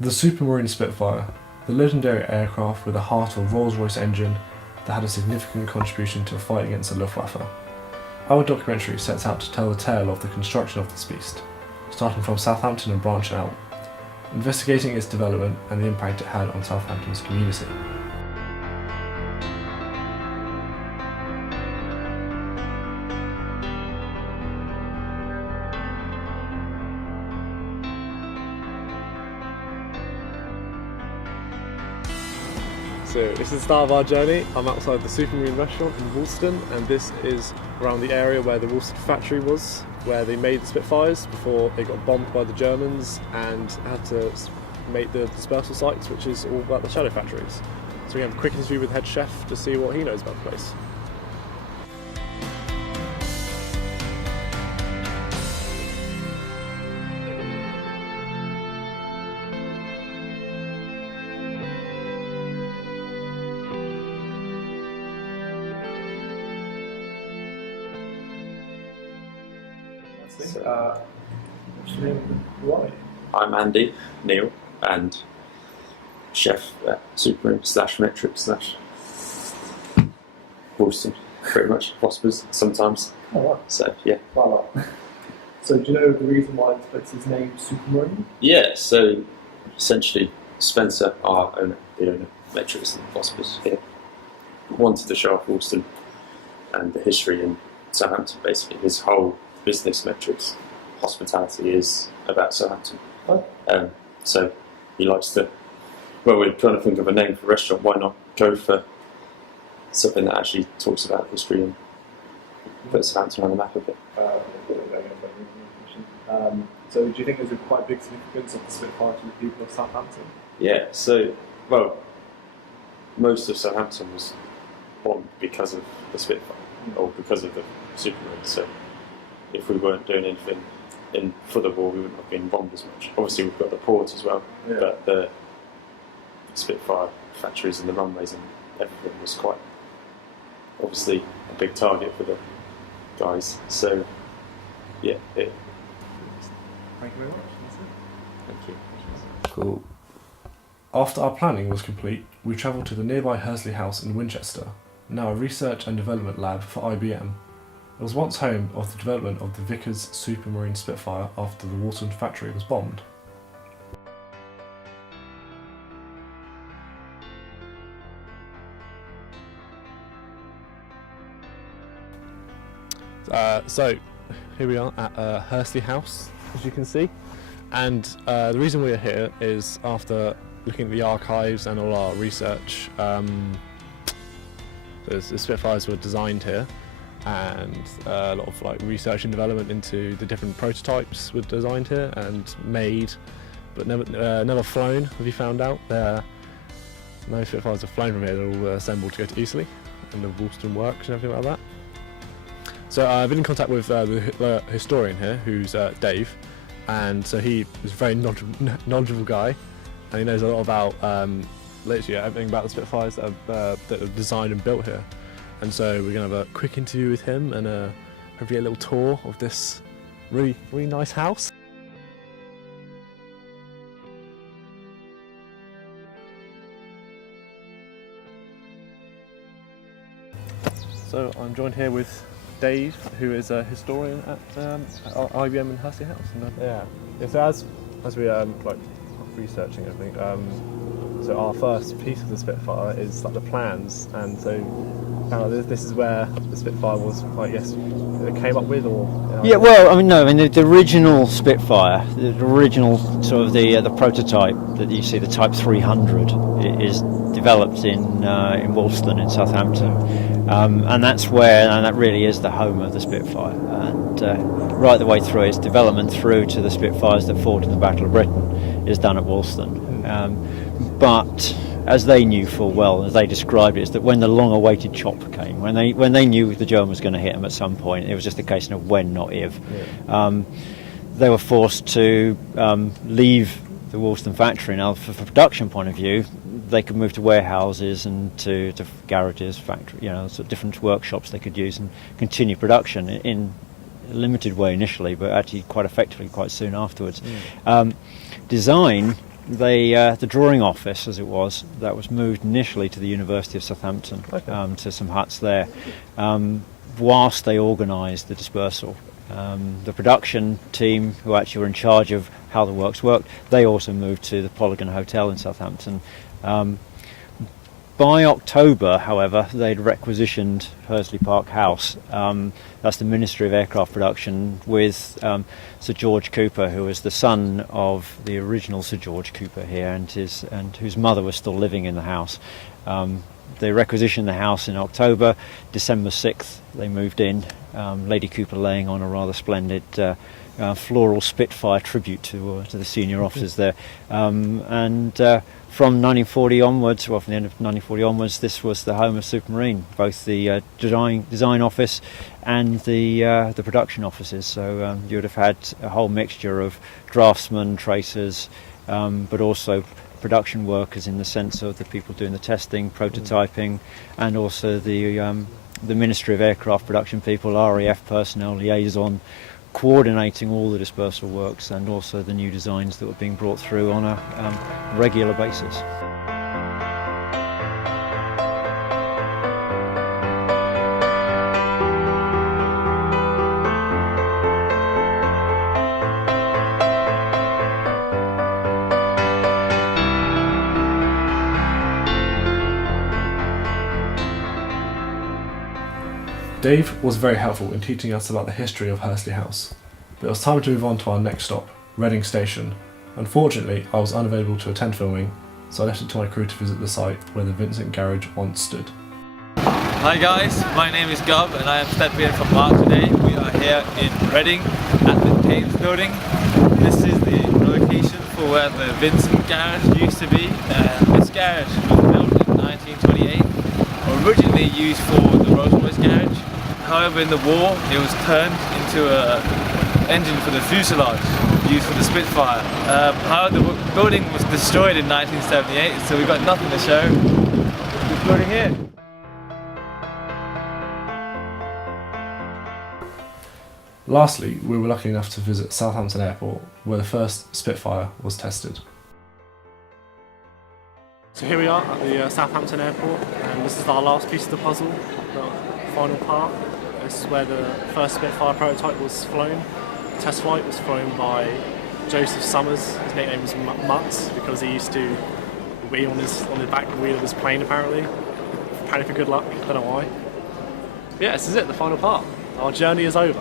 The Supermarine Spitfire, the legendary aircraft with a heart of Rolls-Royce engine that had a significant contribution to the fight against the Luftwaffe. Our documentary sets out to tell the tale of the construction of this beast, starting from Southampton and branching out, investigating its development and the impact it had on Southampton's community. So this is the start of our journey. I'm outside the Supermarine restaurant in Woolston, and this is around the area where the Woolston factory was, where they made the Spitfires before they got bombed by the Germans and had to make the dispersal sites, which is all about the shadow factories. So we have a quick interview with the head chef to see what he knows about the place. What's your name? Why? I'm Andy Neil, and chef at Supermarine / Metric / Woolston, pretty much. Hospitals sometimes. Oh, wow. So yeah. Quite a lot. So do you know the reason why this place is named Supermarine? Yeah. So essentially, Spencer, our owner, the owner, Metrics and Hospitals here, wanted to show off Woolston and the history in Southampton. Basically, his whole business, Metrics Hospitality, is about Southampton. Oh. So he likes to. Well, we're trying to think of a name for a restaurant. Why not go for something that actually talks about history and puts Southampton on the map a bit? So do you think there's a quite big significance of the Spitfire to the people of Southampton? Yeah. So, well, most of Southampton was bombed because of the Spitfire or because of the Supermarine. So, if we weren't doing anything for the war, we wouldn't have been bombed as much. Obviously, we've got the port as well, yeah. But the Spitfire factories and the runways and everything was quite obviously a big target for the guys. So, yeah. Thank you very much. Thank you. Cool. After our planning was complete, we travelled to the nearby Hursley House in Winchester, now a research and development lab for IBM. It was once home of the development of the Vickers Supermarine Spitfire after the Woolston factory was bombed. So here we are at Hursley House, as you can see, and the reason we're here is after looking at the archives and all our research. The Spitfires were designed here, and a lot of research and development into the different prototypes were designed here and made, but never flown. Have you found out? No Spitfires have flown from here. They're all assembled to go to Eastleigh and the Woolston works and everything like that. So I've been in contact with the historian here, who's Dave, and so he is a very knowledgeable guy, and he knows a lot about literally everything about the Spitfires that are designed and built here. And so we're going to have a quick interview with him and hopefully a little tour of this really nice house. So I'm joined here with Dave, who is a historian at IBM in Hursley House. And, so as we researching everything, so our first piece of the Spitfire is the plans, and so this is where the Spitfire was, it came up with, or yeah. Well, the original Spitfire, the original sort of the prototype that you see, the Type 300, is developed in Woolston in Southampton, and that's where, and that really is the home of the Spitfire, and right the way through its development through to the Spitfires that fought in the Battle of Britain is done at Woolston. But as they knew full well, as they described it, is that when the long-awaited chop came, when they knew the German was going to hit them at some point, it was just a case of when, not if. Yeah. They were forced to leave the Woolston factory. Now, from a production point of view, they could move to warehouses and to garages, factory, sort of different workshops they could use and continue production in a limited way initially, but actually quite effectively quite soon afterwards. Design the drawing office, as it was, that was moved initially to the University of Southampton, Okay. to some huts there, whilst they organised the dispersal. The production team, who actually were in charge of how the works worked, they also moved to the Polygon Hotel in Southampton. By October, however, they'd requisitioned Hursley Park House. That's the Ministry of Aircraft Production, with Sir George Cooper, who was the son of the original Sir George Cooper here, and whose mother was still living in the house. They requisitioned the house in October. December 6th, they moved in. Lady Cooper laying on a rather splendid floral Spitfire tribute to the senior officers there. From 1940 onwards, well, from the end of 1940 onwards, this was the home of Supermarine, both the design office and the production offices. So you would have had a whole mixture of draftsmen, tracers, but also production workers in the sense of the people doing the testing, prototyping, and also the Ministry of Aircraft Production people, RAF personnel, liaison, coordinating all the dispersal works and also the new designs that were being brought through on a regular basis. Dave was very helpful in teaching us about the history of Hursley House, but it was time to move on to our next stop, Reading Station. Unfortunately, I was unavailable to attend filming, so I left it to my crew to visit the site where the Vincent garage once stood. Hi guys, my name is Gov and I am stepping in from Mark today. We are here in Reading at the Thames building. This is the location for where the Vincent garage used to be. This garage was built in 1928, originally used for the Rolls-Royce garage. However, in the war, it was turned into an engine for the fuselage used for the Spitfire. However, the building was destroyed in 1978, so we've got nothing to show. This building here. Lastly, we were lucky enough to visit Southampton Airport, where the first Spitfire was tested. So here we are at the Southampton Airport, and this is our last piece of the puzzle, the final part. This is where the first Spitfire prototype was flown. The test flight was flown by Joseph Summers. His nickname was Mutts because he used to be on the back wheel of his plane apparently for good luck, don't know why. But yeah, this is it, the final part. Our journey is over.